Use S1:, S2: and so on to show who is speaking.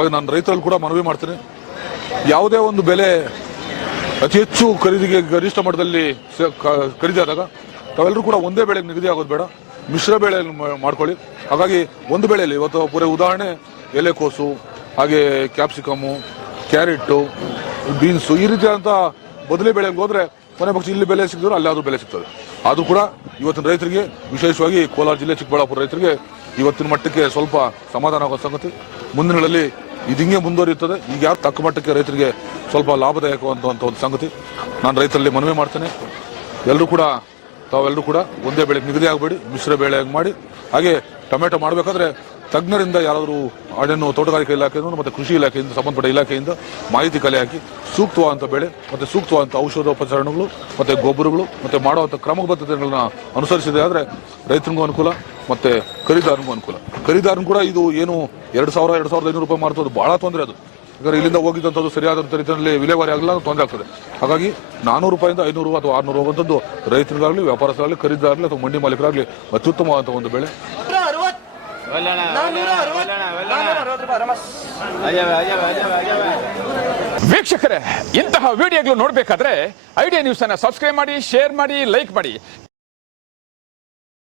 S1: ಹಾಗಾಗಿ ನಾನು ರೈತರಲ್ಲಿ ಕೂಡ ಮನವಿ ಮಾಡ್ತೀನಿ. ಯಾವುದೇ ಒಂದು ಬೆಲೆ ಅತಿ ಹೆಚ್ಚು ಖರೀದಿಗೆ ಗರಿಷ್ಠ ಮಟ್ಟದಲ್ಲಿ ಖರೀದಿಯಾದಾಗ ತಾವೆಲ್ಲರೂ ಕೂಡ ಒಂದೇ ಬೆಳೆಗೆ ನಿಗದಿ ಆಗೋದು ಬೇಡ. ಮಿಶ್ರ ಬೆಳೆ ಮಾಡ್ಕೊಳ್ಳಿ. ಹಾಗಾಗಿ ಒಂದು ಬೆಳೆಯಲ್ಲಿ ಇವತ್ತು ಪೂರೇ ಉದಾಹರಣೆ ಎಲೆಕೋಸು, ಹಾಗೆ ಕ್ಯಾಪ್ಸಿಕಮ್ಮು ಕ್ಯಾರೆಟು ಬೀನ್ಸು ಈ ರೀತಿಯಾದಂಥ ಬದಲಿ ಬೆಳೆಗೆ ಹೋದರೆ ಕೊನೆ ಪಕ್ಷ ಇಲ್ಲಿ ಬೆಲೆ ಸಿಕ್ಕಿದ್ರು ಅಲ್ಲಾದರೂ ಬೆಲೆ ಸಿಗ್ತದೆ. ಅದು ಕೂಡ ಇವತ್ತಿನ ರೈತರಿಗೆ, ವಿಶೇಷವಾಗಿ ಕೋಲಾರ ಜಿಲ್ಲೆ ಚಿಕ್ಕಬಳ್ಳಾಪುರ ರೈತರಿಗೆ, ಇವತ್ತಿನ ಮಟ್ಟಕ್ಕೆ ಸ್ವಲ್ಪ ಸಮಾಧಾನ ಆಗೋ ಸಂಗತಿ. ಮುಂದಿನಗಳಲ್ಲಿ ಇದು ಹಿಂಗೆ ಮುಂದುವರಿಯುತ್ತದೆ. ಈಗ ಯಾರು ತಕ್ಕ ಮಟ್ಟಕ್ಕೆ ರೈತರಿಗೆ ಸ್ವಲ್ಪ ಲಾಭದಾಯಕವಂತ ಒಂದು ಸಂಗತಿ. ನಾನು ರೈತರಲ್ಲಿ ಮನವಿ ಮಾಡ್ತೇನೆ. ಎಲ್ಲರೂ ಕೂಡ, ತಾವೆಲ್ಲರೂ ಕೂಡ ಒಂದೇ ಬೆಳೆಗೆ ನಿಗದಿ ಆಗಬೇಡಿ ಮಿಶ್ರ ಬೆಳೆಯಾಗಿ ಮಾಡಿ. ಹಾಗೆ ಟೊಮೆಟೊ ಮಾಡಬೇಕಾದ್ರೆ ತಜ್ಞರಿಂದ ಯಾರಾದರೂ ಅಡನ್ನು ತೋಟಗಾರಿಕೆ ಇಲಾಖೆಯಿಂದ ಮತ್ತು ಕೃಷಿ ಇಲಾಖೆಯಿಂದ, ಸಂಬಂಧಪಟ್ಟ ಇಲಾಖೆಯಿಂದ ಮಾಹಿತಿ ಕಲೆ ಹಾಕಿ ಸೂಕ್ತವಾದಂಥ ಬೆಳೆ ಮತ್ತು ಸೂಕ್ತವಾದಂಥ ಔಷಧೋಪಚಾರಣಗಳು ಮತ್ತು ಗೊಬ್ಬರಗಳು ಮತ್ತು ಮಾಡುವಂಥ ಕ್ರಮಬದ್ಧತೆಗಳನ್ನ ಅನುಸರಿಸಿದೆ ಆದರೆ ರೈತರಿಗೂ ಅನುಕೂಲ ಮತ್ತು ಖರೀದಾರನಿಗೂ ಅನುಕೂಲ. ಖರೀದಾರನು ಕೂಡ ಇದು ಏನು ಎರಡು ಸಾವಿರ, ಎರಡು ಸಾವಿರದ ಐನೂರು ರೂಪಾಯಿ ಮಾಡ್ತದೆ ಭಾಳ ತೊಂದರೆ ಅದು. ಯಾಕಂದರೆ ಇಲ್ಲಿಂದ ಹೋಗಿದ್ದಂಥದ್ದು ಸರಿಯಾದಂಥ ರೀತಿಯಲ್ಲಿ ವಿಲೇವಾರಿ ಆಗಲ್ಲ ತೊಂದರೆ ಆಗ್ತದೆ. ಹಾಗಾಗಿ ನಾನ್ನೂರು ರೂಪಾಯಿಂದ ಐನೂರು ಅಥವಾ ಆರುನೂರು ಹೋಗುವಂಥದ್ದು ರೈತರಿಗಾಗಲಿ, ವ್ಯಾಪಾರಸ್ಥರಾಗಲಿ ಖರೀದಿದಾರಲಿ ಅಥವಾ ಮಂಡಿ ಮಾಲೀಕರಾಗಲಿ ಅತ್ಯುತ್ತಮವಾದಂಥ ಒಂದು ಬೆಳೆ.
S2: ವೀಕ್ಷಕರೇ ಇಂತಹ ವಿಡಿಯೋಗಳು ನೋಡಬೇಕಾದ್ರೆ ಐಡಿಯಾ ನ್ಯೂಸ್ ಅನ್ನ ಸಬ್ಸ್ಕ್ರೈಬ್ ಮಾಡಿ ಶೇರ್ ಮಾಡಿ ಲೈಕ್ ಮಾಡಿ.